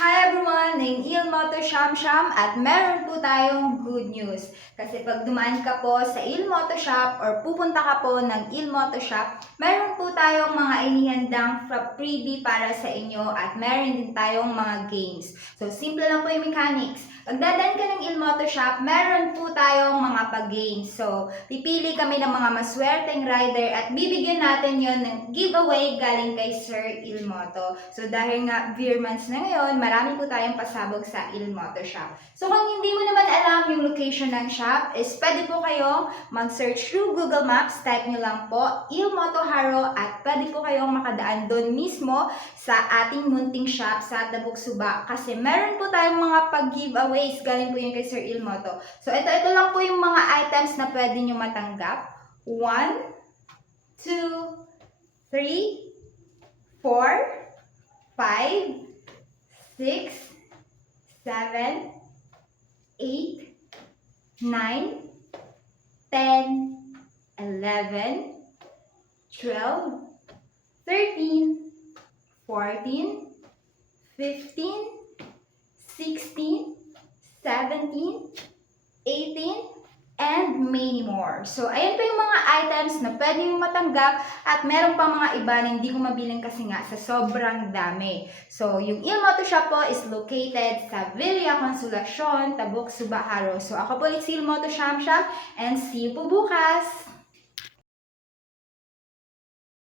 Hi everyone! Naing Ilmoto Sham Sham at meron po tayong good news. Kasi pag dumaan ka po sa Ilmoto Shop or pupunta ka po ng Ilmoto Shop, meron po tayong mga inihandang freebie para sa inyo at meron din tayong mga games. So simple lang po yung mechanics. Pag dadaan ka ng Ilmoto Shop, meron po tayong mga pag-games. So pipili kami ng mga maswerteng rider at bibigyan natin yon ng giveaway galing kay Sir Ilmoto. So dahil nga beer months na ngayon, marami po tayong pasabog sa Ilmoto Shop. So kung hindi mo naman alam yung location ng shop, is pwede po kayong mag-search through Google Maps, type nyo lang po Ilmoto Haro at pwede po kayong makadaan doon mismo sa ating munting shop sa Tabuk Suba kasi meron po tayong mga pag-giveaways galing po yun kay Sir Ilmoto. So ito lang po yung mga items na pwede nyo matanggap. 1, 2, 3, 4, 5, 6, 7, 8, 9, 10, 11, 12, 13, 14, 15, 16, 17, 18, and many more. So, ayan po yung mga items na pwede yung matanggap at meron pa mga iba na hindi ko mabiling kasi nga sa sobrang dami. So, yung Ilmoto Shop po is located sa Villa Consolacion, Tabuk, Suba, Haro. So, ako po si Ilmoto Sham Sham and see you po bukas!